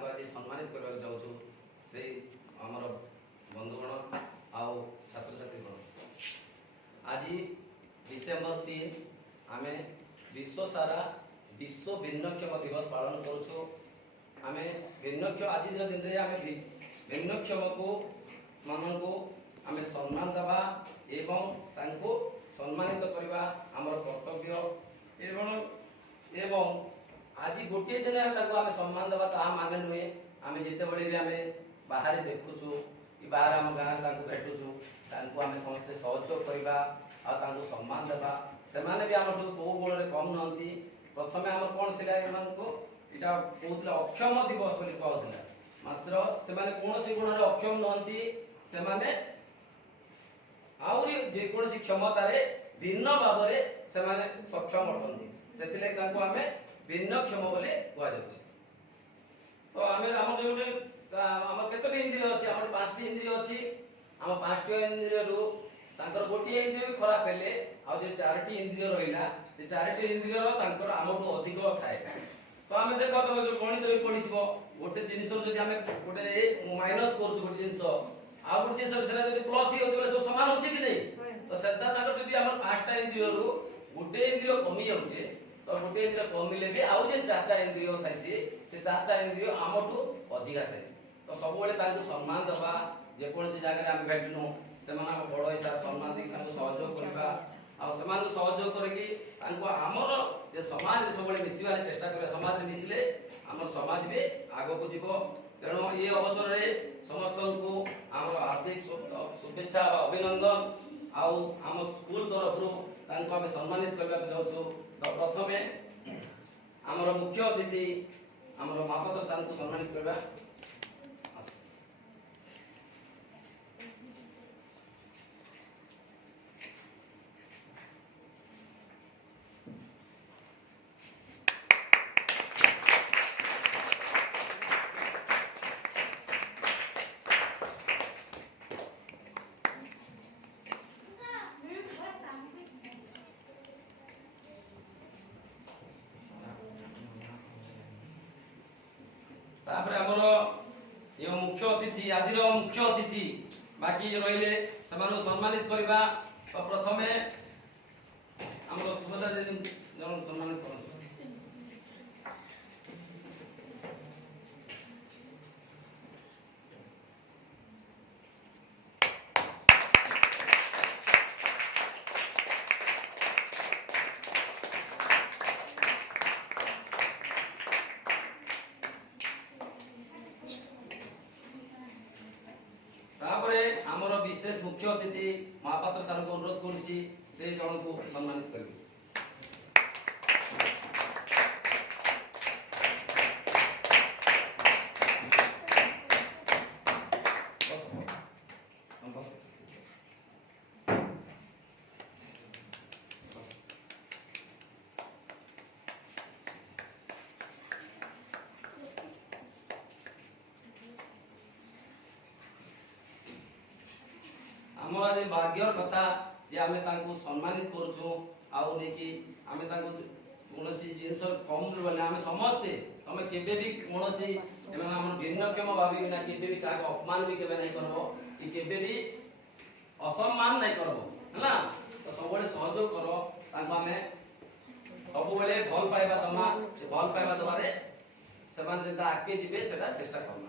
आज सम्मानित करने जाऊँ से आमर बंधुगण आउ छात्र छात्री गण आज डिसेम्बर 3 आम विश्व सारा विश्व भिन्नक्षम दिवस पालन करुचु। आम भिन्नक्षम आज दिन में आम भिन्नक्षम को मान को आम सम्मान देवा एवं तांको सम्मानित करवा आमर कर्तव्य एवं आज गोटे दिन आम सम्मान देवा ता मान नुहे आम जिते बड़े भी आम बाहर देखुचु कि बाहर आम गाँव भेटुचु आम समस्ते सहयोग करवा आ सम्मान देवा से भी आम कौ गुण कम नुहति। प्रथम आम कौन थी यहाँ कहते अक्षम दिवस कहला मात्र से कौन गुण अक्षम नुहति से आहरी जेकोसी क्षमता भिन्न भाव से सक्षम अटंती से आम भिन्नक्षम बोली कहुच्छे। तो आम जो केतोटी इंद्रिय अच्छी आम 5टी इंद्रिय अच्छी आम 5टी इंद्रिय गोटे इंद्रिय खराब हेले आज 4टी इंद्रिय रहा 4टी इंद्रिय आमठू अधिक थाए। तो आम देख तुम जो गणित भी पढ़ी गोटे जिनस आम गोटे माइनस कर गोटे जिनस आ गोटे जिन प्लस ही सब सामान हो कि नहीं तो सेटा जब आम 5टा इंद्रिय गोटे इंद्रिय कमी जाऊे तो गोटे इंद्रिय कमिले भी आउ जे 4टा इंद्रिय थाइसी से 4टा इंद्रिय आमठू अधिका थाइसी। तो सब सम्मान देवा जेकोसी जगह आम भेटनु से बड़ हिसाब सम्मान दी सहयोग करवा सहयोग करके आमर समाज सब मिसबार चेष्टा कर समाज मिसले आम समाज भी आग को जीव। तेणु ये अवसर में समस्त को आम हार्दिक शुभेच्छा अभिनंदन आम स्कूल तरफ आम सम्मानित करने जाऊँ। तो प्रथम आमर मुख्य अतिथि आमर महापात्र सार को सम्मानित करवा। मुख्य अतिथि आज मुख्य अतिथि बाकी रहिले सम्मानित करवा। तो प्रथम आम सुभद्रा दीदी सम्मानित कर आमर विशेष मुख्य अतिथि महापात्र सार को अनुरोध करुच्ची से जन को सम्मानित करेंगे। आम आज भाग्यर कथा जे आम सम्मानित करुचु आउ नहीं आम कौन जिनस कम बोले आम समस्ते तुम के भिन्नक्षम भावी ना के अपमान भी केवे नहीं करबो कि केवे भी असम्मान नहीं करबो है। तो सब सहयोग करो आम सब भल पाइबा दमा भल पाइबा दबारे से आगे जीवे से चेष्टा करना।